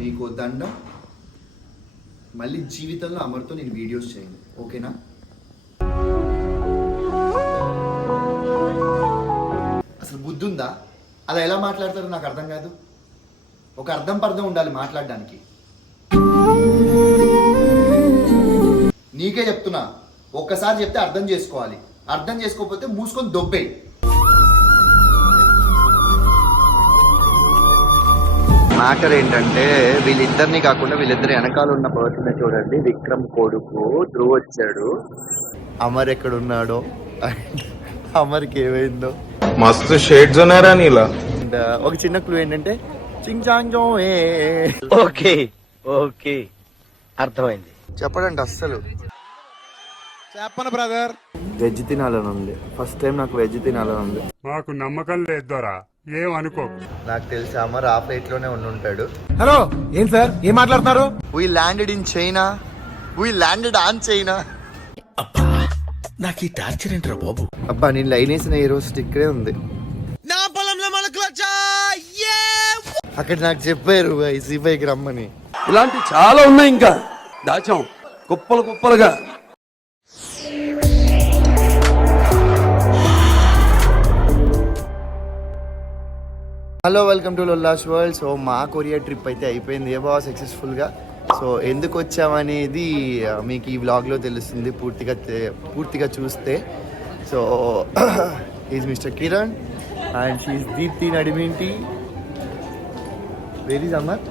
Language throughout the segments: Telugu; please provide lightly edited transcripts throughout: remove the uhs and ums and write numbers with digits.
మీకు దండం. మళ్ళీ జీవితంలో అమర్తో నేను వీడియోస్ చేయను, ఓకేనా? అసలు బుద్ధి ఉందా? అలా ఎలా మాట్లాడతారో నాకు అర్థం కాదు. ఒక అర్థం పర్థం ఉండాలి మాట్లాడడానికి. నీకే చెప్తున్నా, ఒక్కసారి చెప్తే అర్థం చేసుకోవాలి. అర్థం చేసుకోకపోతే మూసుకొని దొబ్బే. మ్యాటర్ ఏంటంటే వీళ్ళిద్దరిని కాకుండా వీళ్ళిద్దరు వెనకాల ఉన్న పర్సన్ చూడండి. విక్రమ్ కొడుకు ధ్రువ్ వచ్చాడు. అమర్ ఎక్కడున్నాడో, అమర్కి ఏమైందో. మస్తు షేడ్స్ ఉన్నారా నీలా. అండ్ ఒక చిన్న క్లూ ఏంటంటే చింగ్ చాంగ్ జో. ఓకే ఓకే అర్థమైంది. చెప్పడండి అస్సలు చెప్పను బ్రదర్. వెజ్ తినాలని ఉంది. ఫస్ట్ టైం నాకు వెజ్ తినాలని ఉంది. మాకు నమ్మకం లేదు దొరా, ఏం అనుకో. నాకు తెలిసి అమర్ ఆ ఫ్లైట్ లోనే ఉండుంటాడు. హలో ఏం సార్ ఏం మాట్లాడుతున్నారు? We landed in China. We landed on China. అబ్బా నాకు ఈ టార్చర్ ఏంట్రా బాబు. అబ్బా నేను లైన్ వేసిన ఈ రోజు ఇక్కడే ఉంది. నా పొలంలో మొలకలొచ్చా. అక్కడ నాకు చెప్పారు ఐసీపైకి రమ్మని. ఇలాంటి చాలా ఉన్నాయి, ఇంకా దాచాం కుప్పలు కుప్పలుగా. Hello, welcome to Lolla's world. So మా కొరియా ట్రిప్ అయితే అయిపోయింది బాగా సక్సెస్ఫుల్గా. సో ఎందుకు వచ్చామనేది మీకు ఈ వ్లాగ్లో తెలుస్తుంది పూర్తిగా చూస్తే. So is Mister Kiran and she Deepti Nadiminti. Where is Amar?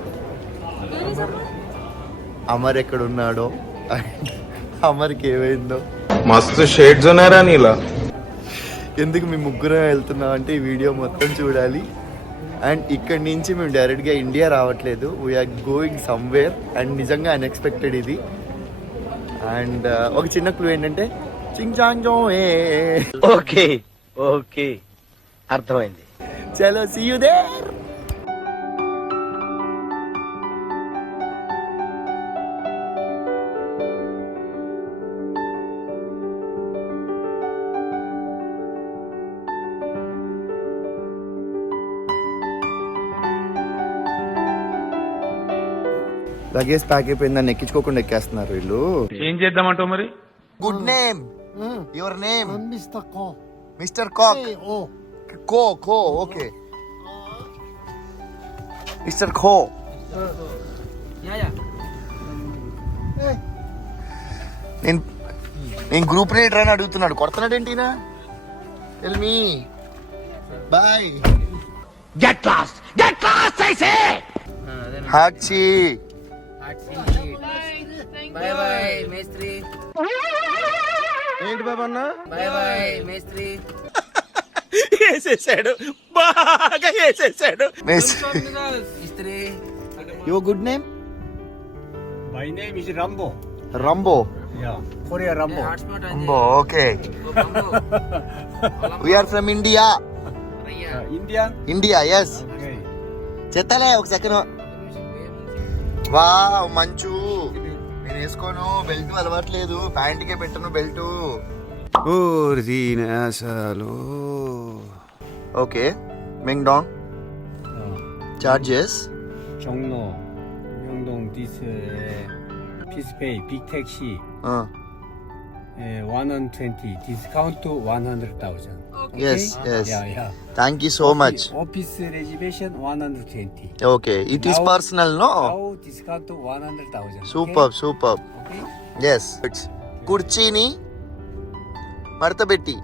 Amar ఎక్కడున్నాడో, అమర్కి ఏమైందో. మస్తు షేడ్స్ ఉన్నారా నీలా. ఎందుకు మేము ముగ్గురం వెళ్తున్నాం అంటే ఈ వీడియో మొత్తం చూడాలి. అండ్ ఇక్కడి నుంచి మేము డైరెక్ట్గా ఇండియా రావట్లేదు, వీఆర్ గోయింగ్ సమ్వేర్. అండ్ నిజంగా అన్ఎక్స్పెక్టెడ్ ఇది. అండ్ ఒక చిన్న క్లూ ఏంటంటే చింగ్ చాంగ్ జో. ఓకే ఓకే అర్థమైంది. చలో see you there. Luggage pack అయిపోయింది, దాన్ని ఎక్కించుకోకుండా ఎక్కేస్తున్నారు వీళ్ళు. ఏం చేద్దామంటావు మరి? Good name, your name? Mister కాక్. కో కో ఓకే, మిస్టర్ ఖో. నేను గ్రూప్ లీడర్ అని అడుగుతున్నాడు, కొడుతున్నాడు ఏంటినా? Tell me. Bye. Get lost I say. హాక్షి. బాయ్ బాయ్ మేస్త్రి. ఏంటి బాబా అన్న? బాయ్ బాయ్ మేస్త్రి. వేసేసాడు, బాగా వేసేసాడు. మేస్త్రి. Your good name? My name is Rambo. Rambo. Yeah, Korea Rambo. Hotspot Rambo okay. We are from India. Indian. India yes. చెత్తలే ఒక సెకండ్. వావ్ మంచు. నేను వేసుకోను, బెల్ట్ అలవాట్లేదు, ప్యాంట్కే పెట్టను బెల్ట్. ఓకే మెంగ్డాంగ్ charges. 정로 명동 디스 피스페이 빅택시 120 디스카운트 100,000. Yes, yes. Yeah. Thank you so much. Office reservation 120. Okay it is personal no. Now discount 100,000. Super super. Okay? Yes. కుర్చీని మడతబెట్టి.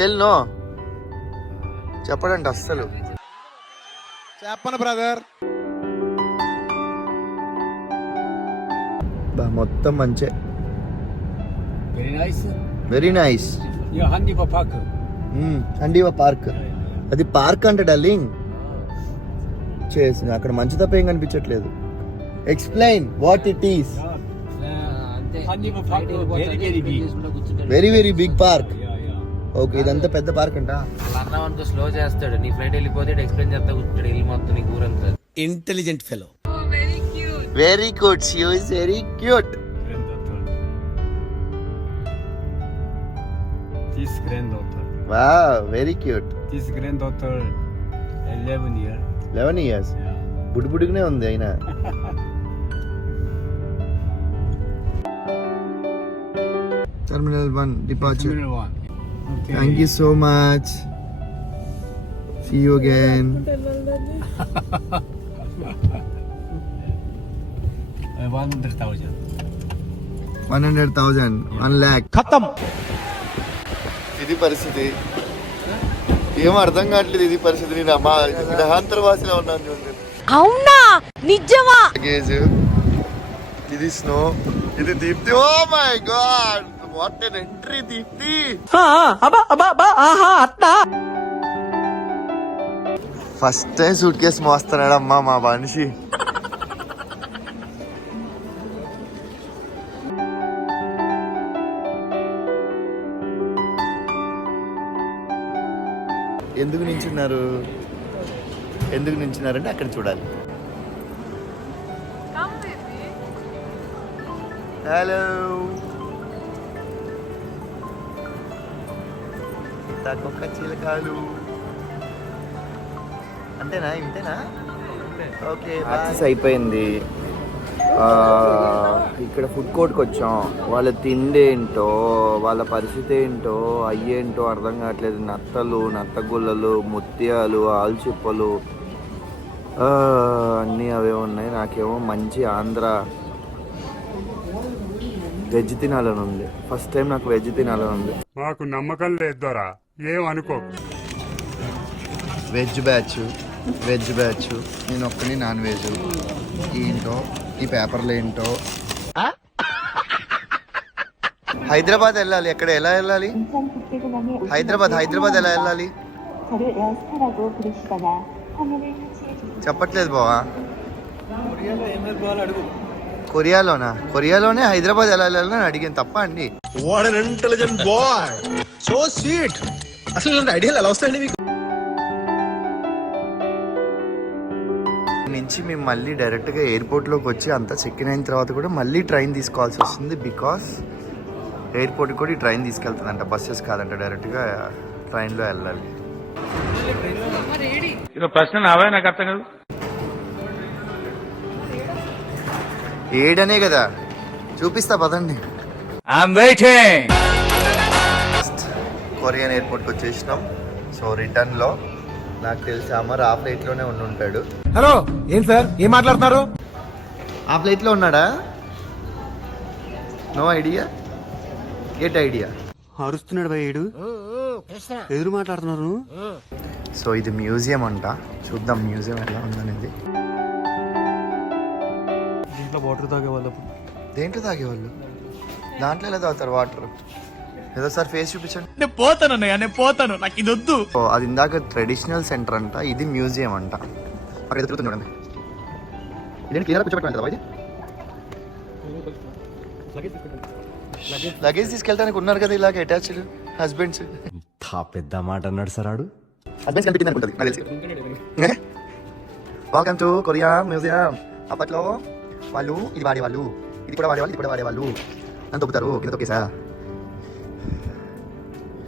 Tell no. చెప్పడండి అస్సలు. చెప్పను బ్రదర్. మొత్తం మంచే. Very nice. Very nice. Yeah, Handiba Park. అండివా పార్క్. అది పార్క్ అంటే డార్లింగ్. చేసి అక్కడ మంచి తప్ప ఏం కనిపించట్లేదు. Explain what it is. Handiba Park very very big. Very very big park. Yeah. Okay ఇదంతా పెద్ద పార్క్ అంట. అలా అనుకో స్లో చేస్తాడు. నీ ఫ్లైట్ వెళ్ళిపోతే ఎక్స్ప్లెయిన్ చేస్తా కూర్చుంటాడు. వెళ్ళి మొత్తం నీ ఊరంతా. Intelligent fellow. Very good. She is very cute. This granddaughter. Wow very cute. This granddaughter 11 years. 11 years. బుడిబుడిగానే ఉంది అయినా. Terminal 1 departure. Okay. Thank you so much. See you again. 100,000. 100,000, 1 lakh. ఖతం. ఇది పరిస్థితి. ఏం అర్థం కావట్లేదు ఇది పరిస్థితి. నేను మా గ్రహాంతరవాసిలో ఉన్నాను చూడండి. అవునా నిజమా? లగేజ్, ఇది స్నో, ఇది Deepti. Oh my god, what an entry Deepti. First time suitcase మోస్తున్నాడమ్మా మా మనిషి. ఎందుకు నించున్నారంటే అక్కడ చూడాలి. హలో, ఇంతకొక్క చిలకాలు. అంతేనా? ఇంతేనా? ఓకే, యాక్సెస్ అయిపోయింది. ఇక్కడ ఫుడ్ కోర్ట్కి వచ్చాం. వాళ్ళ తిండి ఏంటో, వాళ్ళ పరిస్థితి ఏంటో, అయ్యేంటో అర్థం కావట్లేదు. నత్తలు, నత్తగుల్లలు, ముత్యాలు, ఆల్చిప్పలు అన్నీ అవే ఉన్నాయి. నాకేమో మంచి ఆంధ్ర వెజ్ తినాలని ఉంది. ఫస్ట్ టైం నాకు వెజ్ తినాలని ఉంది. మాకు నమ్మకం లేదు దొరా, ఏం అనుకోకు. వెజ్ బ్యాచ్, నేను ఒక్కని నాన్ వెజ్. ఏంటో ఈ పేపర్లు ఏంటో. హైదరాబాద్ వెళ్ళాలి. ఎలా వెళ్ళాలి? హైదరాబాద్ ఎలా వెళ్ళాలి? చెప్పట్లేదు బావా. కొరియాలోనే హైదరాబాద్ ఎలా వెళ్ళాలని అడిగాను. తప్ప అండి? What an intelligent boy, so sweet. అసలు ఇలాంటి ఐడియాలు ఎలా వస్తాయండి మీకు? నుంచి మేము మళ్ళీ డైరెక్ట్గా ఎయిర్పోర్ట్లోకి వచ్చి అంతా చెక్ ఇన్ అయిన తర్వాత కూడా మళ్ళీ ట్రైన్ తీసుకోవాల్సి వస్తుంది. బికాస్ ఎయిర్పోర్ట్కి కూడా ఈ ట్రైన్ తీసుకెళ్తుందంట, బస్సెస్ కాదంట. డైరెక్ట్గా ట్రైన్లో వెళ్ళాలి. ప్రశ్న నావే, నాకు అర్థం కాదు. ఏడనే కదా చూపిస్తా, పదండి. కొరియన్ ఎయిర్పోర్ట్కి వచ్చేసినాం. సో రిటర్న్లో నాకు తెలిసి అమర్ ఆ ఫ్లైట్లోనే ఉంటాడు. హలో, ఏం సార్ ఏం మాట్లాడుతున్నారు? ఆ ఫ్లైట్లో ఉన్నాడా? No idea. Get idea. అరుస్తున్నాడు భయ్యుడు, ఎదురు మాట్లాడుతున్నారు. సో ఇది మ్యూజియం అంట. చూద్దాం మ్యూజియం ఎలా ఉందనేది. దీంట్లో వాటర్ తాగేవాళ్ళు. దేంట్లో తాగేవాళ్ళు? దాంట్లో ఎలా తాగుతారు వాటర్? ఏదో సార్ ఫేస్ చూపించండి. నేను పోతాను, నాకు ఇది వద్దు. అది ఇందాక ట్రెడిషనల్ సెంటర్ అంట, ఇది మ్యూజియం అంట. అక్కడ తిరుగుతుంది చూడండి. ఇదేంటి క్లీనర్ కూర్చోబెట్టండి కదా ఇది? లగేజ్ తీసుకెళ్ళడానికి ఉన్నారు కదా ఇలాగ అటాచ్డ్ హస్బెండ్స్. పెద్ద మాట అన్నాడు సార్ ఆడు. హస్బెండ్స్ కనిపించింది అనుకుంటుంది నాకు తెలిసి. Welcome to Korea museum. అప్పట్లో వాళ్ళు ఇది వాడేవాళ్ళు, ఇది కూడా వాడేవాళ్ళు అని తొక్కుతారు కింద తొక్కేసా.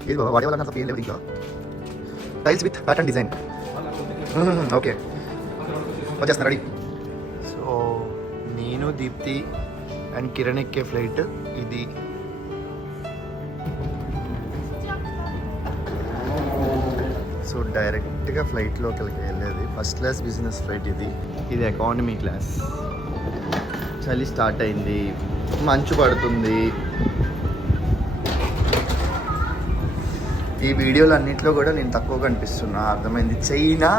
ఇది వాడేవాళ్ళ తప్ప ఏం లేదు ఇంట్లో. Tiles with pattern design. Okay, వచ్చేస్తున్నా రెడీ. సో నేను, దీప్తి అండ్ కిరణ్ ఎక్కే ఫ్లైట్ ఇది. సో డైరెక్ట్గా ఫ్లైట్లోకి వెళ్ళేది ఫస్ట్ క్లాస్ బిజినెస్ ఫ్లైట్ ఇది. ఇది ఎకానమీ క్లాస్. చలి స్టార్ట్ అయింది, మంచు పడుతుంది. ఈ వీడియోలు అన్నింటిలో కూడా నేను తక్కువ కనిపిస్తున్నా, అర్థమైంది. చైనా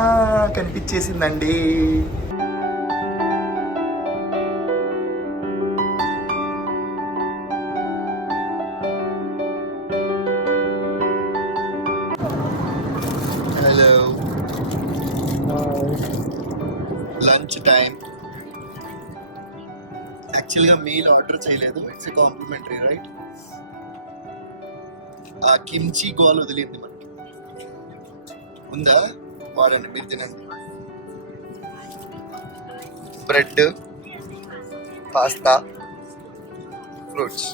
కనిపించేసిందండి. Hello, lunch time. యాక్చువల్గా మీల్ ఆర్డర్ చేయలేదు, ఇట్స్ ఎ కాంప్లిమెంటరీ రైట్. ఆ కిమ్చి గోల్ వదిలింది మనకి. ఉందా? వాడండి, మీరు తినండి. Bread, pasta, fruits.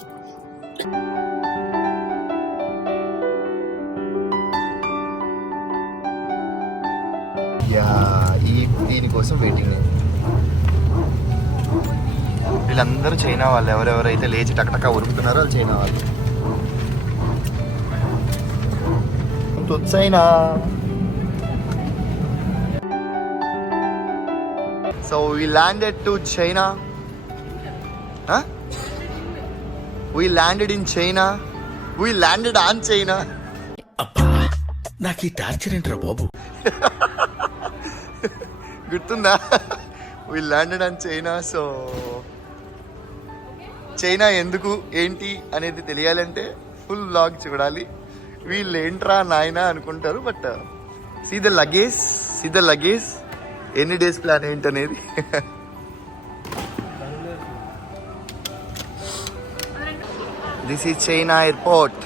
యా దీనికోసం వెయిటింగ్. వీళ్ళందరూ చైనా వాళ్ళు, ఎవరెవరైతే లేచి టకటక ఉరుకుతున్నారో వాళ్ళు చైనా వాళ్ళు. China. So we landed to China. Huh? We landed in China. We landed on China. నాకు ఈ టార్చర్ ఏంట్రా బాబు. గుర్తుందా? We landed on China. So China ఎందుకు ఏంటి అనేది తెలియాలంటే ఫుల్ వ్లాగ్ చూడాలి. వీళ్ళు ఏంట్రా నాయనా అనుకుంటారు. బట్ సీ ద లగేజ్ ఎన్ని డేస్ ప్లాన్ ఏంటనేది. This is China airport.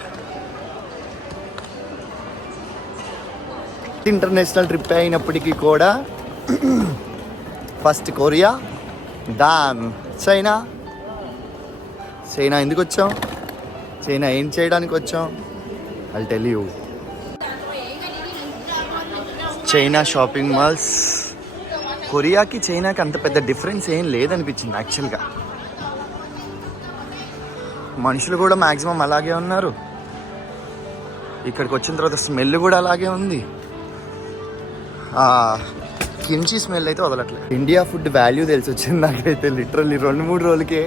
International trip అయినప్పటికీ కూడా first Korea, then China. China ఎందుకు వచ్చాం, చైనా ఏం చేయడానికి వచ్చాం, I'll tell you. China shopping malls. కొరియాకి చైనాకి అంత పెద్ద డిఫరెన్స్ ఏం లేదనిపించింది యాక్చువల్గా. మనుషులు కూడా మ్యాక్సిమం అలాగే ఉన్నారు. ఇక్కడికి వచ్చిన తర్వాత స్మెల్ కూడా అలాగే ఉంది. కిమ్చి స్మెల్ అయితే వదలట్లేదు. ఇండియా ఫుడ్ వాల్యూ తెలిసి వచ్చింది నాకైతే. లిటరల్లీ 2-3 రోజులకే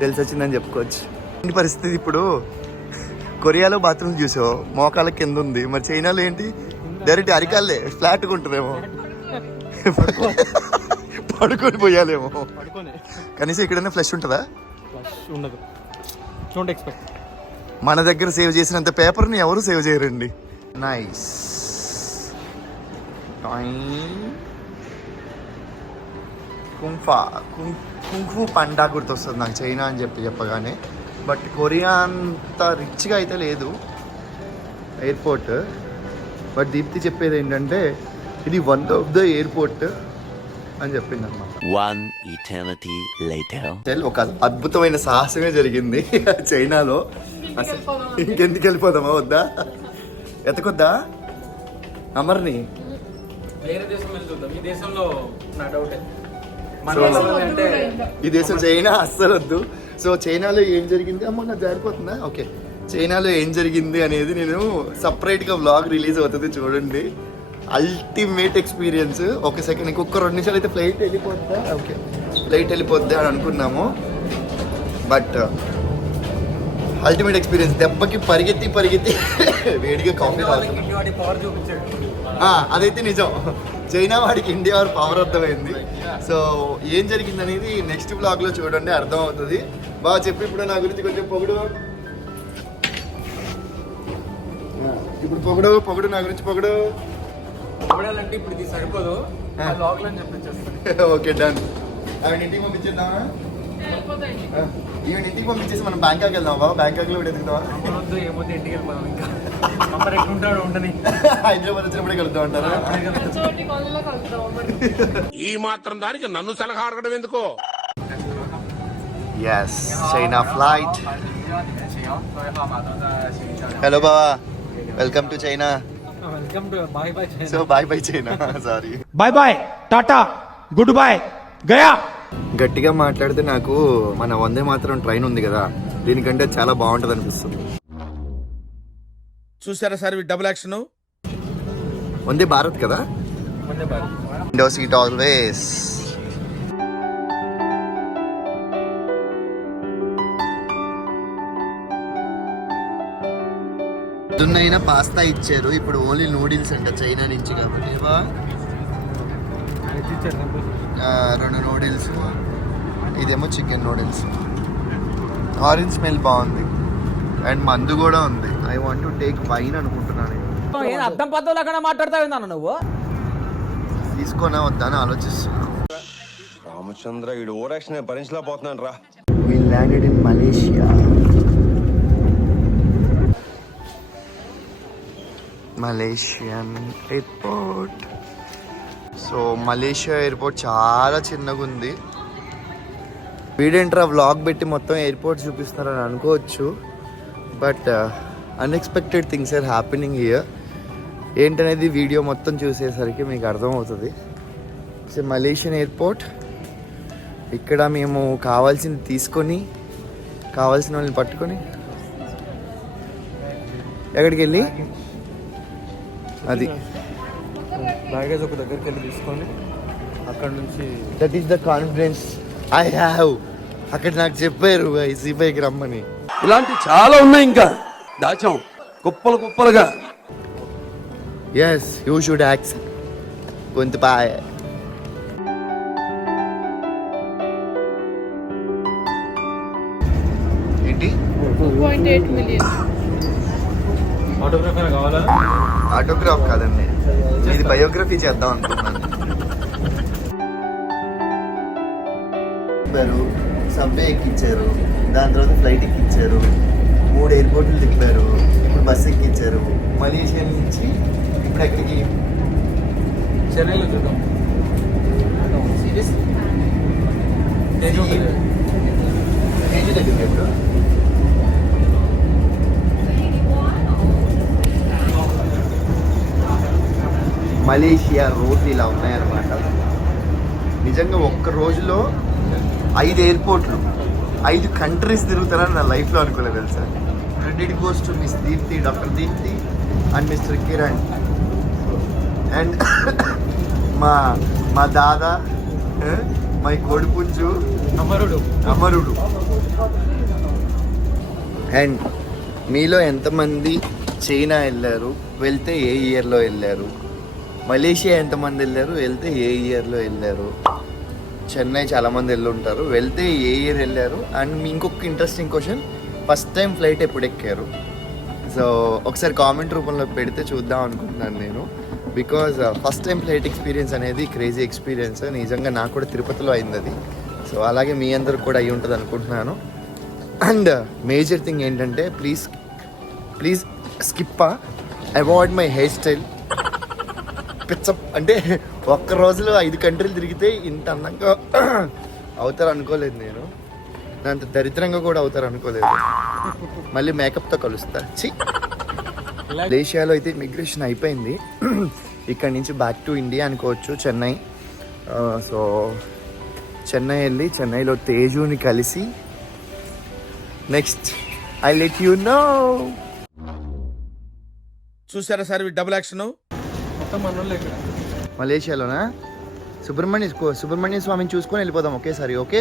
తెలిసి వచ్చిందని చెప్పుకోవచ్చు. ఏంటి పరిస్థితి ఇప్పుడు? కొరియాలో బాత్రూమ్ చూసావు, మోకాల కింద ఉంది. మరి చైనాలో ఏంటి, డైరెక్ట్ అరికాలే ఫ్లాట్గా ఉంటుందేమో, పడుకొని పోయాలేమో. కనీసం ఇక్కడైనా ఫ్లష్ ఉంటుందా? ఉండదు. మన దగ్గర సేవ్ చేసినంత పేపర్ని ఎవరు సేవ్ చేయరండి. నైస్. కుంఫు పండా గుర్తొస్తుంది నాకు చైనా అని చెప్పగానే. బట్ కొరియా అంత రిచ్గా అయితే లేదు ఎయిర్పోర్ట్. బట్ దీప్తి చెప్పేది ఏంటంటే ఇది వన్ ఆఫ్ ద ఎయిర్పోర్ట్ అని చెప్పింది అనమాట. ఒక అద్భుతమైన సాహసమే జరిగింది చైనాలో. ఇంకెందుకు వెళ్ళిపోదామా, వద్దా ఎతకొద్దా అమర్ని? వేరే దేశం వెళ్తుందాం. ఈ దేశంలో నా డౌట్ ఈ దేశం చైనా అస్సలు వద్దు. సో చైనాలో ఏం జరిగింది, అమ్మ నాకు జారిపోతుందా? ఓకే, చైనాలో ఏం జరిగింది అనేది నేను సపరేట్గా వ్లాగ్ రిలీజ్ అవుతుంది చూడండి. Ultimate experience. ఒక సెకండ్, ఇంకొక 2 నిమిషాలు అయితే ఫ్లైట్ వెళ్ళిపోద్దా. ఓకే, ఫ్లైట్ వెళ్ళిపోద్దా అని అనుకున్నాము. But ultimate experience. దెబ్బకి పరిగెత్తి వేడిగా కాఫీ తాగుతుంది. పవర్ చూపించాడు. అదైతే నిజం. చైనా వాడికి ఇండియా వాడి పవర్ అర్థమైంది. సో ఏం జరిగింది అనేది నెక్స్ట్ బ్లాగ్లో చూడండి, అర్థం అవుతుంది. బాగా చెప్పి ఇప్పుడు నా గురించి కొంచెం పొగుడు. ఇప్పుడు పొగుడు నా గురించి పొగుడు. పొగడాలంటే ఇప్పుడు ఇది సరిపోదు, బ్లాగ్లో చెప్పించేస్తాను. Okay, done. ఆవిడ ఇంటికి పంపించేద్దామా? ఈవెన్ ఇంటికి పంపించేసి మనం బ్యాంకాక్ వెళ్దాం. బాబా బ్యాంకాక్లో కూడా ఎదుగుతావా? ఏమొద్దు, ఇంటికి వెళ్ళిపోదాం. ఇంకా నంబర్ ఎక్కడుంటాడు ఉండని. హైదరాబాద్ వచ్చినప్పుడే కలుద్దాం అంటారా? ఈ మాత్రం దానికి నన్ను సలహా అడగడం ఎందుకో. Yes, China flight. హలో బావా, welcome to China. Welcome to bye bye. So bye China. Sorry, bye bye, tata, good bye, గయా. గట్టిగా మాట్లాడితే నాకు మన వందే మాత్రం ట్రైన్ ఉంది కదా, దీనికంటే చాలా బాగుంటుంది అనిపిస్తుంది. చూసారా sir double action. Vande Bharat కదా, విండో సీట్ ఆల్వేస్. పొద్దున్నైనా పాస్తా ఇచ్చారు, ఇప్పుడు ఓన్లీ నూడిల్స్ అంట చైనా నుంచి కాబట్టి. 2 నూడిల్స్, ఇదేమో చికెన్ నూడిల్స్. ఆరెంజ్ స్మెల్ బాగుంది అండ్ మందు కూడా ఉంది. I want to take wine అనుకుంటున్నాను. అర్థం పద్ధతులు అక్కడ మాట్లాడతావు నువ్వు. తీసుకోనా వద్దా అని ఆలోచిస్తున్నా. రామచంద్ర వీడు ఓరాక్షన్ భరించలేకపోతున్నాను రా. We landed in Malaysia. Malaysian airport. So Malaysia airport చాలా చిన్నగా ఉంది. వీడేంట్రా వ్లాగ్ పెట్టి మొత్తం ఎయిర్పోర్ట్ చూపిస్తున్నారని అనుకోవచ్చు. But unexpected things are happening here. ఏంటనేది వీడియో మొత్తం చూసేసరికి మీకు అర్థమవుతుంది. So Malaysian airport. ఇక్కడ మేము కావాల్సింది తీసుకొని కావాల్సిన వాళ్ళని పట్టుకొని ఎక్కడికి వెళ్ళి అది బ్యాగేజ్ ఒక దగ్గరికి వెళ్ళి తీసుకొని అక్కడ నుంచి that is the confidence I have. అక్కడ నాకు చెప్పారు ఐసీపైకి రమ్మని. ఇలాంటి చాలా ఉన్నాయి ఇంకా దాచాం కుప్పలు కుప్పలుగా. ఎస్ యూ షుడ్ యాక్స్ గొంతు పాయ. ఏంటి 2.8 million. ఆటోగ్రాఫ్ కాదండి, ఇది బయోగ్రఫీ చేద్దాం అనుకుంటున్నాను. సబ్వే ఎక్కించారు, దాని తర్వాత ఫ్లైట్ ఎక్కించారు, 3 ఎయిర్పోర్ట్లు తిప్పారు, ఇప్పుడు బస్సు ఎక్కించారు. మలేషియా నుంచి ఇప్పుడు ఎక్కడికి? చెన్నైలో చూద్దాం. సీరియస్ దగ్గరికి ఎప్పుడు? మలేషియా రోడ్లు ఇలా ఉన్నాయన్నమాట. నిజంగా ఒక్క రోజులో 5 ఎయిర్పోర్ట్లు 5 కంట్రీస్ తిరుగుతారని నా లైఫ్లో అనుకోలేదు తెలుసా. Credit goes to miss Deepti, doctor Deepti and mister Kiran and మా దాదా, మై కోడిపుంజు అమరుడు. అండ్ మీలో ఎంతమంది చైనా వెళ్ళారు, వెళ్తే ఏ ఇయర్లో వెళ్ళారు? మలేషియా ఎంతమంది వెళ్ళారు, వెళ్తే ఏ ఇయర్లో వెళ్ళారు? చెన్నై చాలామంది వెళ్ళుంటారు, వెళ్తే ఏ ఇయర్ వెళ్ళారు? అండ్ మీ ఇంకొక interesting question, first time flight ఎప్పుడు ఎక్కారు? సో ఒకసారి కామెంట్ రూపంలో పెడితే చూద్దాం అనుకుంటున్నాను నేను. Because first time flight experience అనేది క్రేజీ ఎక్స్పీరియన్స్. నిజంగా నాకు కూడా తిరుపతిలో అయింది అది. సో అలాగే మీ అందరికి కూడా అయ్యి ఉంటుంది అనుకుంటున్నాను. అండ్ మేజర్ థింగ్ ఏంటంటే please skip avoid my hair style. అంటే ఒక్క రోజులో 5 కంట్రీలు తిరిగితే ఇంత అందంగా అవుతారు అనుకోలేదు నేను. అంత దరిద్రంగా కూడా అవుతారు అనుకోలేదు. మళ్ళీ మేకప్తో కలుస్తా. మలేషియాలో అయితే ఇమిగ్రేషన్ అయిపోయింది. ఇక్కడి నుంచి బ్యాక్ టు ఇండియా అనుకోవచ్చు, చెన్నై. సో చెన్నై వెళ్ళి చెన్నైలో తేజుని కలిసి next I let you know. చూసారా సార్ డబుల్ యాక్షన్? మలేషియాలోనా? సుబ్రహ్మణ్య స్వామిని చూసుకొని వెళ్ళిపోదాం ఒకేసారి. Okay,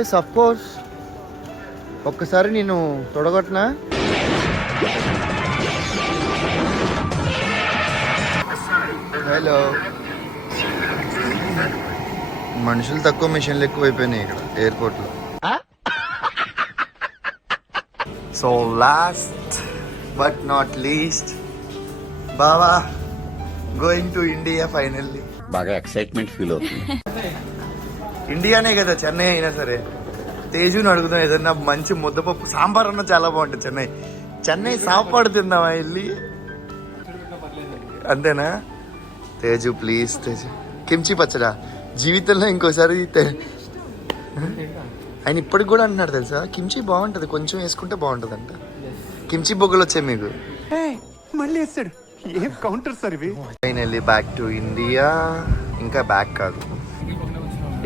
yes of course. ఒక్కసారి నేను తొడగొట్టినా. హలో. మనుషులు తక్కువ, మిషన్లు ఎక్కువ అయిపోయినాయి ఇక్కడ ఎయిర్పోర్ట్లో. So last but not least, బావా గోయింగ్ టు ఇండియా ఫైనల్లీ. బాగా ఎక్సైట్మెంట్ ఫీల్ అవుతుంది. ఇండియానే కదా, చెన్నై అయినా సరే. తేజుని అడుగుదాం ఏదన్నా మంచి ముద్దపప్పు సాంబార్ అన్న చాలా బాగుంటుంది. చెన్నై సాపాడు తిందామా వెళ్ళి? అంతేనా? తేజు ప్లీజ్, తేజు కిమ్చి పచ్చడా జీవితంలో ఇంకోసారి ఆయన ఇప్పటికి కూడా అంటున్నాడు తెలుసా, కిమ్చి బాగుంటుంది, కొంచెం వేసుకుంటే బాగుంటుంది అంట. కిమ్చి బొగ్గలు వచ్చాయి మీకు. మళ్ళీ వేస్తాడు. ఏం కౌంటర్ సార్ ఇవి. Finally back to India. ఇంకా బ్యాక్ కాదు.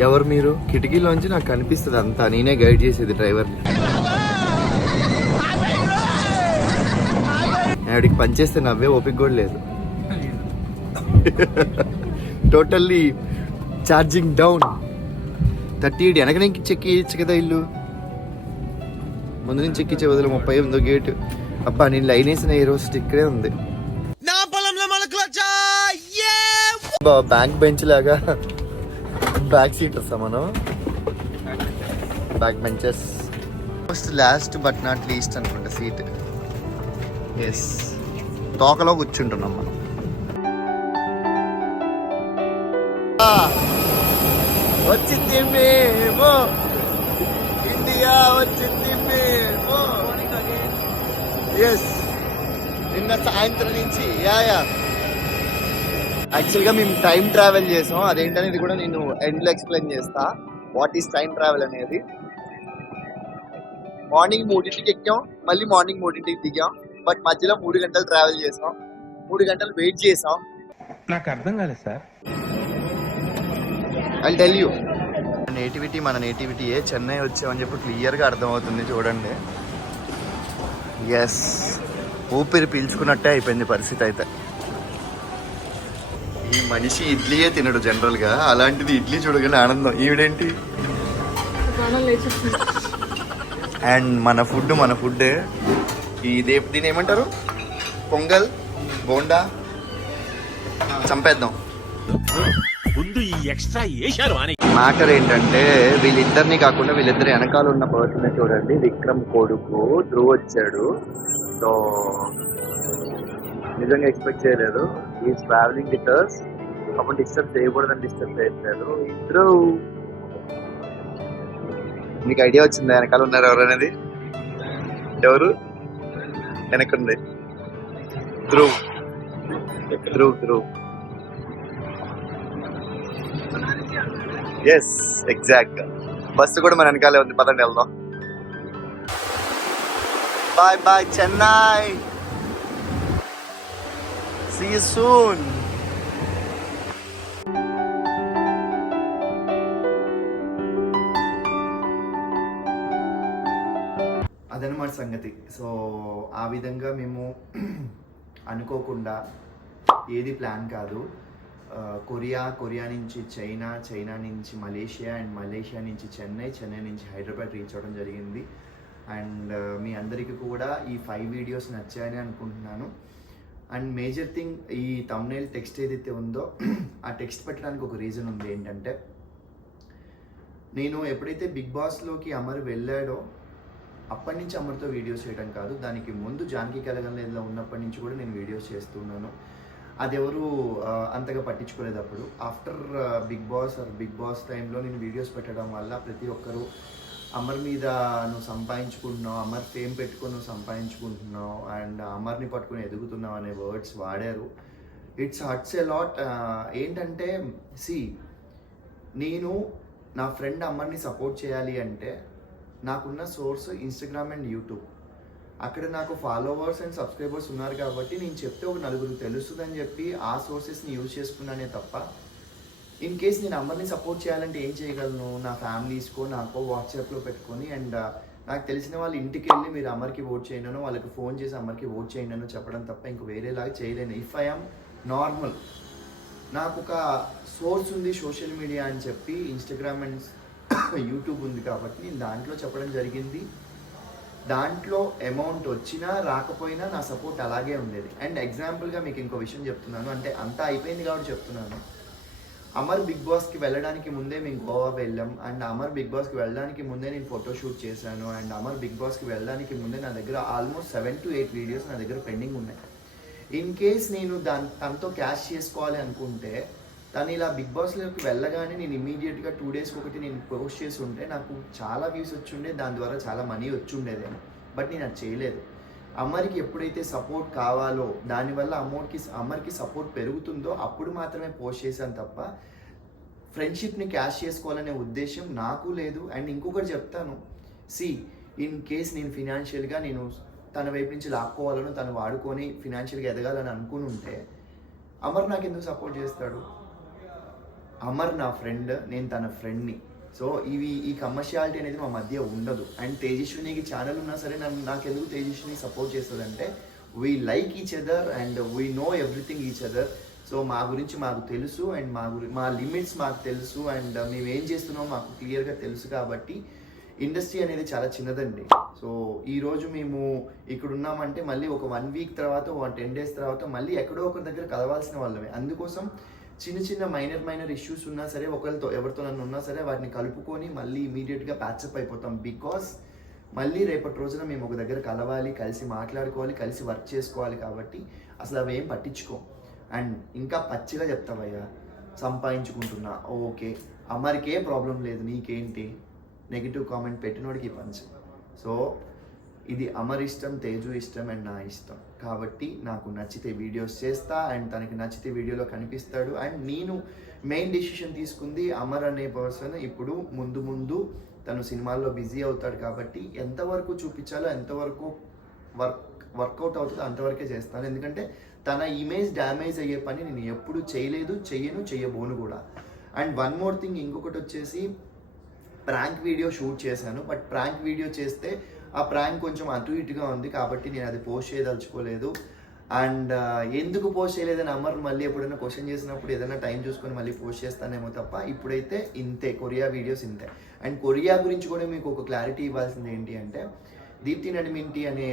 ఎవరు మీరు? కిటికీలోంచి నాకు కనిపిస్తుంది అంతా, నేనే గైడ్ చేసేది డ్రైవర్ని. ఆవిడికి పనిచేస్తే నవ్వే ఓపిక కూడా లేదు. Totally charging down. 38 వెనక నుంచి చెక్కిచ్చు కదా ఇల్లు, ముందు నుంచి ఎక్కించే బదులు 38 గేటు. అబ్బా నేను లైన్ వేసిన ఏ రోజు ఇక్కడే ఉంది. బ్యాంక్ బెంచ్ లాగా బ్యాక్ సీట్ వస్తాం మనం. Back benches. First last but not least అనుకుంటా సీట్. ఎస్, తోకలో కూర్చుంటున్నాం మనం. వచ్చింది మేము, ఇండియా వచ్చింది మేము. ఎస్, నిన్న సాయంత్రం నుంచి యాక్చువల్గా మేము టైం ట్రావెల్ చేసాం. అదేంటనేది కూడా నేను ఎండ్లో ఎక్స్ప్లెయిన్ చేస్తా. వాట్ ఈస్ టైం ట్రావెల్ అనేది. మార్నింగ్ 3కి ఎక్కాం, మళ్ళీ మార్నింగ్ 3కి దిగాం. బట్ మధ్యలో 3 గంటలు ట్రావెల్ చేసాం, 3 గంటలు వెయిట్ చేసాం. నాకు అర్థం కాలేదు sir. I tell you, nativity మన నేటివిటీయే. చెన్నై వచ్చామని చెప్పి క్లియర్గా అర్థమవుతుంది చూడండి. ఎస్, ఊపిరి పీల్చుకున్నట్టే అయిపోయింది పరిస్థితి అయితే. ఈ మనిషి ఇడ్లీయే తినడు జనరల్గా, అలాంటిది ఇడ్లీ చూడగానే ఆనందం. ఈవిడేంటి అండ్ మన ఫుడ్ దీని ఏమంటారు, పొంగల్, బోండా, చంపేద్దాం. మ్యాటర్ ఏంటంటే వీళ్ళిద్దరిని కాకుండా వీళ్ళిద్దరు వెనకాల ఉన్న పర్సన్ చూడండి, విక్రమ్ కొడుకు ధ్రువ్ వచ్చాడు. సో నిజంగా ఎక్స్పెక్ట్ చేయలేదు. Is travelling with us. అప్పుడు డిస్టర్బ్ చేయకూడదని డిస్టర్బ్ చేయట్లేదు. ఇద్దరు, మీకు ఐడియా వచ్చింది వెనకాల ఉన్నారు ఎవరు అనేది? ఎవరు వెనకుంది? ధ్రువ్. Yes, exact. బస్సు కూడా మన వెనకాలే ఉంది, పదండి వెళ్దాం. Bye bye Chennai, see you soon. అదనమాట సంగతి. సో ఆ విధంగా మేము అనుకోకుండా, ఏది ప్లాన్ కాదు, కొరియా నుంచి చైనా నుంచి మలేషియా, అండ్ మలేషియా నుంచి చెన్నై నుంచి హైదరాబాద్ రీచ్ అవ్వడం జరిగింది. అండ్ మీ అందరికీ కూడా ఈ 5 వీడియోస్ నచ్చాయని అనుకుంటున్నాను. అండ్ మేజర్ థింగ్, ఈ థంబ్నెయిల్ టెక్స్ట్ ఏదైతే ఉందో ఆ టెక్స్ట్ పెట్టడానికి ఒక రీజన్ ఉంది. ఏంటంటే నేను ఎప్పుడైతే బిగ్ బాస్లోకి అమర్ వెళ్ళాడో అప్పటి నుంచి అమర్తో వీడియోస్ చేయడం కాదు, దానికి ముందు జానకి కలగలేదులో ఉన్నప్పటి నుంచి కూడా నేను వీడియోస్ చేస్తున్నాను. అది ఎవరు అంతగా పట్టించుకోలేదు. అప్పుడు ఆఫ్టర్ బిగ్ బాస్ టైంలో నేను వీడియోస్ పెట్టడం వల్ల ప్రతి ఒక్కరు అమర్ మీద నువ్వు సంపాదించుకుంటున్నావు, అమర్ ఫేమ్ పెట్టుకొని నువ్వు సంపాదించుకుంటున్నావు, అండ్ అమర్ని పట్టుకొని ఎదుగుతున్నావు అనే వర్డ్స్ వాడారు. It's hurts a lot. ఏంటంటే నేను నా ఫ్రెండ్ అమర్ని సపోర్ట్ చేయాలి అంటే నాకున్న సోర్స్ ఇన్స్టాగ్రామ్ అండ్ యూట్యూబ్. అక్కడ నాకు ఫాలోవర్స్ అండ్ సబ్స్క్రైబర్స్ ఉన్నారు కాబట్టి నేను చెప్తే ఒక నలుగురికి తెలుస్తుందని చెప్పి ఆ సోర్సెస్ని యూజ్ చేసుకున్నానే తప్ప, ఇన్ కేస్ నేను అమ్మని సపోర్ట్ చేయాలంటే ఏం చేయగలను? నా ఫ్యామిలీస్కో నాకో వాట్సాప్లో పెట్టుకొని, అండ్ నాకు తెలిసిన వాళ్ళ ఇంటికి వెళ్ళి మీరు అమర్కి ఓట్ చేయను, వాళ్ళకి ఫోన్ చేసి అమర్కి ఓట్ చేయను చెప్పడం తప్ప ఇంక వేరేలాగా చేయలేను. ఇఫ్ ఐ యామ్ నార్మల్, నాకు ఒక సోర్స్ ఉంది సోషల్ మీడియా అని చెప్పి, ఇన్స్టాగ్రామ్ అండ్ యూట్యూబ్ ఉంది కాబట్టి నేను దాంట్లో చెప్పడం జరిగింది. దాంట్లో అమౌంట్ వచ్చినా రాకపోయినా నా సపోర్ట్ అలాగే ఉండేది. అండ్ ఎగ్జాంపుల్గా మీకు ఇంకో విషయం చెప్తున్నాను, అంటే అంతా అయిపోయింది కాబట్టి చెప్తున్నాను. అమర్ బిగ్ బాస్కి వెళ్ళడానికి ముందే మేము గోవా వెళ్ళాం, అండ్ అమర్ బిగ్ బాస్కి వెళ్ళడానికి ముందే నేను ఫోటోషూట్ చేశాను, అండ్ అమర్ బిగ్ బాస్కి వెళ్ళడానికి ముందే నా దగ్గర ఆల్మోస్ట్ 7 to 8 వీడియోస్ నా దగ్గర పెండింగ్ ఉన్నాయి. ఇన్ కేస్ నేను తనతో క్యాష్ చేసుకోవాలి అనుకుంటే, తను ఇలా బిగ్ బాస్లోకి వెళ్ళగానే నేను ఇమీడియట్గా 2 days ఒకటి నేను పోస్ట్ చేసి ఉంటే నాకు చాలా వ్యూస్ వచ్చి ఉండే, దాని ద్వారా చాలా మనీ వచ్చి ఉండేదేమో. బట్ నేను అది చేయలేదు. అమర్కి ఎప్పుడైతే సపోర్ట్ కావాలో, దానివల్ల అమర్కి సపోర్ట్ పెరుగుతుందో అప్పుడు మాత్రమే పోస్ట్ చేశాను తప్ప ఫ్రెండ్షిప్ని క్యాష్ చేసుకోవాలనే ఉద్దేశం నాకు లేదు. అండ్ ఇంకొకటి చెప్తాను, ఇన్ కేస్ నేను ఫినాన్షియల్గా నేను తన వైపు నుంచి లాక్కోవాలను, తను వాడుకొని ఫినాన్షియల్గా ఎదగాలని అనుకుని ఉంటే అమర్ నాకు ఎందుకు సపోర్ట్ చేస్తాడు? అమర్ నా ఫ్రెండ్, నేను తన ఫ్రెండ్ని. సో ఈ కమర్షియాలిటీ అనేది మా మధ్య ఉండదు. అండ్ తేజస్వినికి ఛానల్ ఉన్నా సరే నాకెందుకు తేజస్విని సపోర్ట్ చేస్తుందంటే, we like each other and we know everything each other. So మా గురించి మాకు తెలుసు, అండ్ మా లిమిట్స్ మాకు తెలుసు, అండ్ మేము ఏం చేస్తున్నామో మాకు క్లియర్గా తెలుసు. కాబట్టి ఇండస్ట్రీ అనేది చాలా చిన్నదండి. సో ఈరోజు మేము ఇక్కడ ఉన్నామంటే మళ్ళీ ఒక 1 week తర్వాత, 10 days తర్వాత మళ్ళీ ఎక్కడో ఒకరి దగ్గర కలవాల్సిన వాళ్ళమే. అందుకోసం చిన్న మైనర్ ఇష్యూస్ ఉన్నా సరే, ఎవరితో నన్ను ఉన్నా సరే వాటిని కలుపుకొని మళ్ళీ ఇమీడియట్గా ప్యాచప్ అయిపోతాం. బికాస్ మళ్ళీ రేపటి రోజున మేము ఒక దగ్గర కలవాలి, కలిసి మాట్లాడుకోవాలి, కలిసి వర్క్ చేసుకోవాలి. కాబట్టి అసలు అవి ఏం పట్టించుకో. అండ్ ఇంకా పచ్చిగా చెప్తావయ్యా, సంపాదించుకుంటున్నా ఓకే, అమర్కే ప్రాబ్లం లేదు, నీకేంటి? నెగిటివ్ కామెంట్ పెట్టినోడికి పంచ్. సో ఇది అమర్ ఇష్టం, తేజు ఇష్టం, అండ్ నా ఇష్టం. కాబట్టి నాకు నచ్చితే వీడియోస్ చేస్తా, అండ్ తనకి నచ్చితే వీడియోలో కనిపిస్తాడు. అండ్ నేను మెయిన్ డెసిషన్ తీసుకుంది, అమర్ అనే పర్సన్ ఇప్పుడు ముందు తను సినిమాల్లో బిజీ అవుతాడు. కాబట్టి ఎంతవరకు చూపించాలో, ఎంతవరకు వర్కౌట్ అవుతుందో అంతవరకే చేస్తాను. ఎందుకంటే తన ఇమేజ్ డ్యామేజ్ అయ్యే పని నేను ఎప్పుడు చేయలేదు, చేయబోను కూడా. అండ్ వన్ మోర్ థింగ్, ఇంకొకటి వచ్చేసి ప్రాంక్ వీడియో షూట్ చేశాను. బట్ ప్రాంక్ వీడియో చేస్తే ఆ ప్రాంక్ కొంచెం అటు ఇటుగా ఉంది కాబట్టి నేను అది పోస్ట్ చేయదలుచుకోలేదు. అండ్ ఎందుకు పోస్ట్ చేయలేదని అమర్ మళ్ళీ ఎప్పుడైనా క్వశ్చన్ చేసినప్పుడు ఏదైనా టైం చూసుకొని మళ్ళీ పోస్ట్ చేస్తానేమో తప్ప ఇప్పుడైతే ఇంతే, కొరియా వీడియోస్ ఇంతే. అండ్ కొరియా గురించి కూడా మీకు ఒక క్లారిటీ ఇవ్వాల్సింది ఏంటి అంటే, దీప్తి నడిమింటి అనే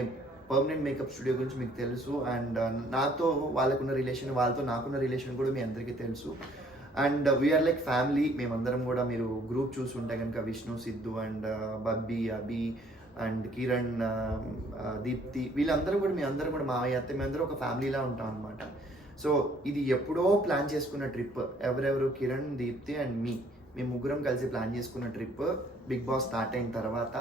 పర్మనెంట్ మేకప్ స్టూడియో గురించి మీకు తెలుసు. అండ్ నాతో వాళ్ళకున్న రిలేషన్, వాళ్ళతో నాకున్న రిలేషన్ కూడా మీ అందరికీ తెలుసు. And we are like family. మేమందరం కూడా మీరు గ్రూప్ చూసుంటే కనుక విష్ణు, సిద్ధు అండ్ బబ్బీ, అభి అండ్ కిరణ్, దీప్తి, వీళ్ళందరూ కూడా మీ అందరూ కూడా మా అత్త మేమందరూ ఒక ఫ్యామిలీలా ఉంటాం అనమాట. సో ఇది ఎప్పుడో ప్లాన్ చేసుకున్న ట్రిప్. ఎవరెవరు, కిరణ్, దీప్తి అండ్ మేము ముగ్గురం కలిసి ప్లాన్ చేసుకున్న ట్రిప్ బిగ్ బాస్ స్టార్ట్ అయిన తర్వాత.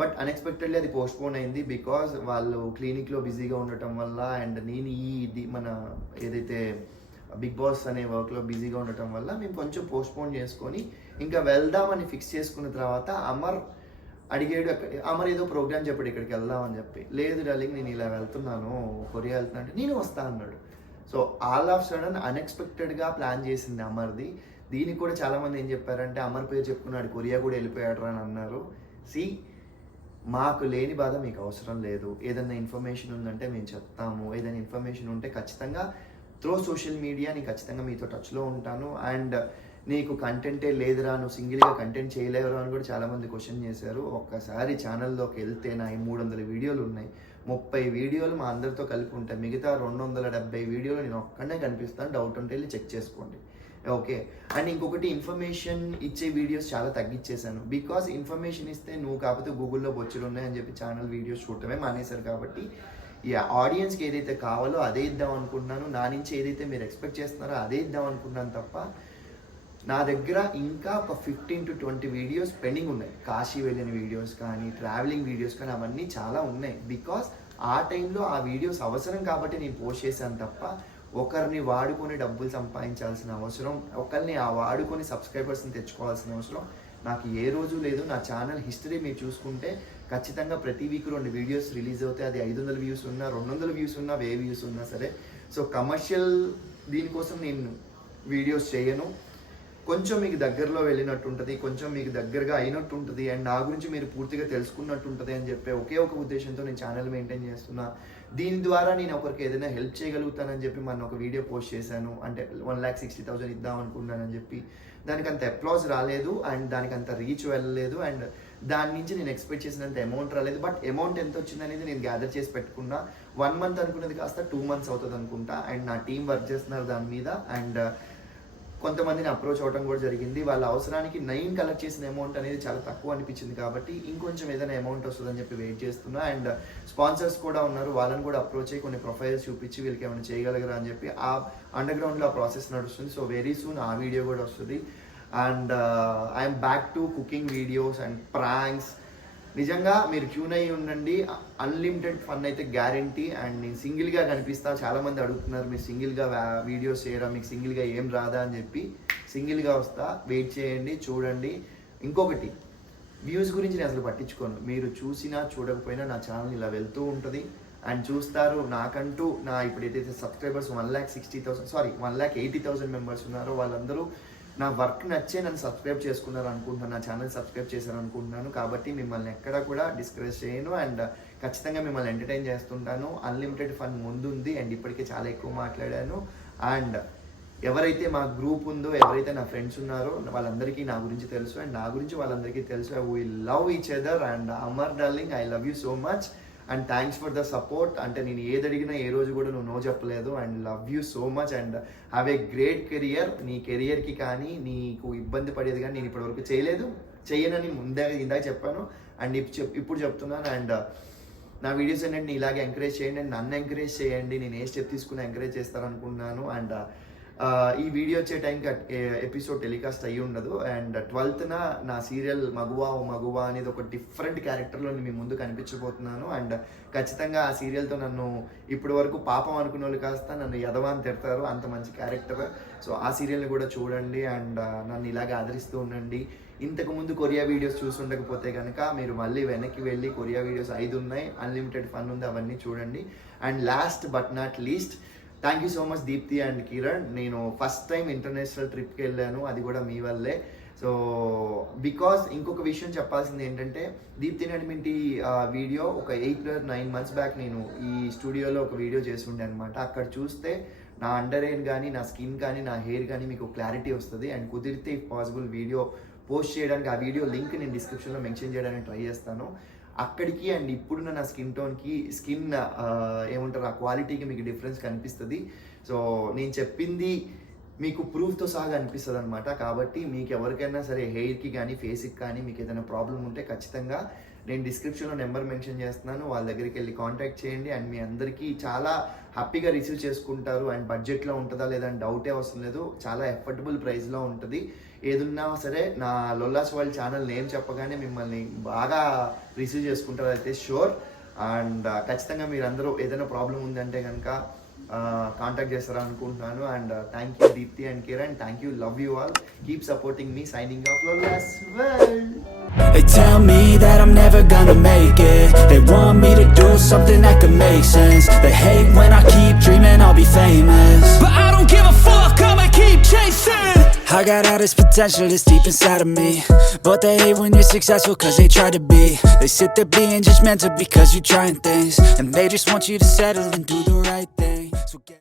బట్ అన్ఎక్స్పెక్టెడ్లీ అది పోస్ట్పోన్ అయింది బికాజ్ వాళ్ళు క్లినిక్లో బిజీగా ఉండటం వల్ల అండ్ నేను మన ఏదైతే బిగ్ బాస్ అనే వర్క్లో బిజీగా ఉండటం వల్ల మేము కొంచెం పోస్ట్పోన్ చేసుకొని ఇంకా వెళ్దామని ఫిక్స్ చేసుకున్న తర్వాత అమర్ అడిగాడు, అమర్ ఏదో ప్రోగ్రామ్ చెప్పాడు ఇక్కడికి వెళ్దామని చెప్పి. లేదు డార్లింగ్, నేను ఇలా వెళ్తున్నాను, కొరియా వెళ్తున్నా అంటే నేను వస్తా అన్నాడు. సో ఆల్ ఆఫ్ సడన్ అన్ఎక్స్పెక్టెడ్గా ప్లాన్ చేసింది అమర్ది. దీనికి కూడా చాలామంది ఏం చెప్పారంటే, అమర్ పేరు చెప్పుకున్నాడు, కొరియా కూడా వెళ్ళిపోయాడు అని అన్నారు. మాకు లేని బాధ మీకు అవసరం లేదు. ఏదైనా ఇన్ఫర్మేషన్ ఉందంటే మేము చెప్తాము. ఏదైనా ఇన్ఫర్మేషన్ ఉంటే ఖచ్చితంగా త్రూ సోషల్ మీడియా నేను ఖచ్చితంగా మీతో టచ్లో ఉంటాను. అండ్ నీకు కంటెంటే లేదురా, నువ్వు సింగిల్గా కంటెంట్ చేయలేవురా అని కూడా చాలామంది క్వశ్చన్ చేశారు. ఒక్కసారి ఛానల్లోకి వెళ్తే నా 300 వీడియోలు ఉన్నాయి. 30 వీడియోలు మా అందరితో కలిపి ఉంటాయి. మిగతా 270 వీడియోలు నేను ఒక్కడనే కనిపిస్తాను. డౌట్ ఉంటే వెళ్ళి చెక్ చేసుకోండి, ఓకే. అండ్ ఇంకొకటి, ఇన్ఫర్మేషన్ ఇచ్చే వీడియోస్ చాలా తగ్గించేశాను. బికాస్ ఇన్ఫర్మేషన్ ఇస్తే నువ్వు కాకపోతే గూగుల్లో బొచ్చులు ఉన్నాయని చెప్పి ఛానల్ వీడియోస్ చూడటమే మానేశారు. కాబట్టి ఈ ఆడియన్స్కి ఏదైతే కావాలో అదే ఇద్దాం అనుకుంటున్నాను. నా నుంచి ఏదైతే మీరు ఎక్స్పెక్ట్ చేస్తున్నారో అదే ఇద్దాం అనుకుంటున్నాను తప్ప నా దగ్గర ఇంకా ఒక 15 to 20 వీడియోస్ పెండింగ్ ఉన్నాయి. కాశీ వెళ్ళిన వీడియోస్ కానీ, ట్రావెలింగ్ వీడియోస్ కానీ, అవన్నీ చాలా ఉన్నాయి. బికాస్ ఆ టైంలో ఆ వీడియోస్ అవసరం కాబట్టి నేను పోస్ట్ చేశాను తప్ప ఒకరిని వాడుకొని డబ్బులు సంపాదించాల్సిన అవసరం, ఒకరిని ఆ వాడుకొని సబ్స్క్రైబర్స్ని తెచ్చుకోవాల్సిన అవసరం నాకు ఏ రోజు లేదు. నా ఛానల్ హిస్టరీ మీరు చూసుకుంటే ఖచ్చితంగా ప్రతి వీక్ 2 వీడియోస్ రిలీజ్ అవుతాయి. అది 500 వ్యూస్ ఉన్నా, 200 వ్యూస్ ఉన్నా, 1000 వ్యూస్ ఉన్నా సరే. సో కమర్షియల్ దీనికోసం నేను వీడియోస్ చేయను. కొంచెం మీకు దగ్గరలో వెళ్ళినట్టు ఉంటుంది, కొంచెం మీకు దగ్గరగా అయినట్టు ఉంటుంది, అండ్ నా గురించి మీరు పూర్తిగా తెలుసుకున్నట్టు ఉంటుంది అని చెప్పి ఒకే ఒక ఉద్దేశంతో నేను ఛానల్ మెయింటైన్ చేస్తున్నా. దీని ద్వారా నేను ఒకరికి ఏదైనా హెల్ప్ చేయగలుగుతానని చెప్పి మన ఒక వీడియో పోస్ట్ చేశాను. అంటే 1,60,000 ఇద్దాం అనుకున్నానని చెప్పి దానికి అంత అప్లాజ్ రాలేదు అండ్ దానికి అంత రీచ్ వెళ్ళలేదు అండ్ దాని నుంచి నేను ఎక్స్పెక్ట్ చేసినంత అమౌంట్ రాలేదు. బట్ అమౌంట్ ఎంత వచ్చింది అనేది నేను గ్యాదర్ చేసి పెట్టుకున్నా. 1 month అనుకున్నది కాస్త 2 months అవుతుంది అనుకుంటా. అండ్ నా టీం వర్క్ చేస్తున్నారు దాని మీద. అండ్ కొంతమందిని అప్రోచ్ అవ్వడం కూడా జరిగింది. వాళ్ళ అవసరానికి నేను కలెక్ట్ చేసిన అమౌంట్ అనేది చాలా తక్కువ అనిపించింది కాబట్టి ఇంకొంచెం ఏదైనా అమౌంట్ వస్తుందని చెప్పి వెయిట్ చేస్తున్నా. అండ్ స్పాన్సర్స్ కూడా ఉన్నారు, వాళ్ళని కూడా అప్రోచ్ అయ్యి కొన్ని ప్రొఫైల్స్ చూపించి వీళ్ళకి ఏమైనా చేయగలగరా అని చెప్పి ఆ అండర్ గ్రౌండ్లో ఆ ప్రాసెస్ నడుస్తుంది. సో వెరీ సూన్ ఆ వీడియో కూడా వస్తుంది. And I'm back to cooking videos and pranks. నిజంగా మీరు ట్యూన్ అయ్యి ఉండండి. అన్లిమిటెడ్ ఫన్ అయితే గ్యారంటీ. అండ్ నేను సింగిల్గా కనిపిస్తా. చాలామంది అడుగుతున్నారు మీరు సింగిల్గా వీడియోస్ చేయరా, మీకు సింగిల్గా ఏం రాదా అని చెప్పి. సింగిల్గా వస్తా, వెయిట్ చేయండి, చూడండి. ఇంకొకటి, వ్యూస్ గురించి నేను అసలు పట్టించుకోను. మీరు చూసినా చూడకపోయినా నా ఛానల్ ఇలా వెళ్తూ ఉంటుంది అండ్ చూస్తారు. నాకంటూ నా ఇప్పుడు ఏదైతే సబ్స్క్రైబర్స్ 1,80,000 మెంబర్స్ ఉన్నారో వాళ్ళందరూ నా వర్క్ నచ్చే నన్ను సబ్స్క్రైబ్ చేసుకున్నారు అనుకుంటున్నాను, నా ఛానల్ సబ్స్క్రైబ్ చేశారు అనుకుంటున్నాను. కాబట్టి మిమ్మల్ని ఎక్కడ కూడా డిస్కరేజ్ చేయను అండ్ ఖచ్చితంగా మిమ్మల్ని ఎంటర్టైన్ చేస్తుంటాను. అన్లిమిటెడ్ ఫన్ ముందుంది అండ్ ఇప్పటికే చాలా ఎక్కువ మాట్లాడాను. అండ్ ఎవరైతే మా గ్రూప్ ఉందో, ఎవరైతే నా ఫ్రెండ్స్ ఉన్నారో వాళ్ళందరికీ నా గురించి తెలుసు అండ్ నా గురించి వాళ్ళందరికీ తెలుసు. We love each other and Amar darling, I love you so much and thanks for the support. అంటే నేను ఏది అడిగినా ఏ రోజు కూడా నువ్వు నో చెప్పలేదు. And love you so much and have a great career. నీ కెరియర్కి కానీ నీకు ఇబ్బంది పడేది కానీ నేను ఇప్పటివరకు చేయనని ఇందాక చెప్పాను అండ్ ఇప్పుడు చెప్తున్నాను. అండ్ నా వీడియోస్ ఏంటంటే ఇలాగే ఎంకరేజ్ చేయండి అండ్ నన్ను ఎంకరేజ్ చేయండి. నేను ఏ స్టెప్ తీసుకుని ఎంకరేజ్ చేస్తారనుకున్నాను. అండ్ ఈ వీడియో వచ్చే టైంకి ఎపిసోడ్ టెలికాస్ట్ అయ్యి ఉండదు. అండ్ 12th నా సీరియల్ మగువా ఓ మగువా అనేది ఒక డిఫరెంట్ క్యారెక్టర్లో మీ ముందు కనిపించబోతున్నాను. అండ్ ఖచ్చితంగా ఆ సీరియల్తో నన్ను ఇప్పటి వరకు పాపం అనుకున్న వాళ్ళు కాస్త నన్ను యదవాన్ని తిడతారు, అంత మంచి క్యారెక్టర్. సో ఆ సీరియల్ని కూడా చూడండి అండ్ నన్ను ఇలాగే ఆదరిస్తూ ఉండండి. ఇంతకుముందు కొరియా వీడియోస్ చూసుండకపోతే కనుక మీరు మళ్ళీ వెనక్కి వెళ్ళి కొరియా వీడియోస్ 5 ఉన్నాయి, అన్లిమిటెడ్ ఫన్ ఉంది, అవన్నీ చూడండి. And last but not least, thank you so much Deepti and Kiran. నేను ఫస్ట్ టైం ఇంటర్నేషనల్ ట్రిప్కి వెళ్ళాను, అది కూడా మీ వల్లే. సో బికాస్ ఇంకొక విషయం చెప్పాల్సింది ఏంటంటే, దీప్తి నడిమింటి వీడియో ఒక 8 or 9 months బ్యాక్ నేను ఈ స్టూడియోలో ఒక వీడియో చేసి ఉండే అనమాట. అక్కడ చూస్తే నా అండర్ ఐన్ కానీ, నా స్కిన్ కానీ, నా హెయిర్ కానీ మీకు క్లారిటీ వస్తుంది. అండ్ కుదిరితే ఇఫ్ పాసిబుల్ వీడియో పోస్ట్ చేయడానికి, ఆ వీడియో లింక్ నేను డిస్క్రిప్షన్లో మెన్షన్ చేయడానికి ట్రై చేస్తాను. అక్కడికి అండ్ ఇప్పుడున్న నా స్కిన్ టోన్కి, స్కిన్ ఏమంటారు ఆ క్వాలిటీకి మీకు డిఫరెన్స్ కనిపిస్తుంది. సో నేను చెప్పింది మీకు ప్రూఫ్తో సహా అనిపిస్తుంది అనమాట. కాబట్టి మీకు ఎవరికైనా సరే హెయిర్కి కానీ ఫేస్కి కానీ మీకు ఏదైనా ప్రాబ్లం ఉంటే ఖచ్చితంగా నేను డిస్క్రిప్షన్లో నెంబర్ మెన్షన్ చేస్తున్నాను, వాళ్ళ దగ్గరికి వెళ్ళి కాంటాక్ట్ చేయండి. అండ్ మీ అందరికీ చాలా హ్యాపీగా రిసీవ్ చేసుకుంటారు. అండ్ బడ్జెట్లో ఉంటుందా లేదా అని డౌటే అవసరం లేదు, చాలా ఎఫర్డబుల్ ప్రైస్లో ఉంటుంది. ఏదున్నా సరే నా లొల్లాస్ వరల్డ్ ఛానల్ నేమ్ చెప్పగానే మిమ్మల్ని బాగా రిసీవ్ చేసుకుంటారు, అయితే షూర్. అండ్ ఖచ్చితంగా మీరందరూ ఏదైనా ప్రాబ్లం ఉందంటే కనుక కాంటాక్ట్ చేస్తారా అనుకుంటున్నాను. And thank you Deepti and Kiran, thank you, love you all, keep supporting me, signing off లొల్లాస్ world. They tell me that I'm never gonna make it. They want me to do something that could make sense. They hate when I keep dreaming I'll be famous, but I don't give a fuck, I'ma keep chasing. I got all this potential that's deep inside of me, but they hate when you're successful cause they try to be. They sit there being judgmental because you're trying things, and they just want you to settle and do the right thing. So get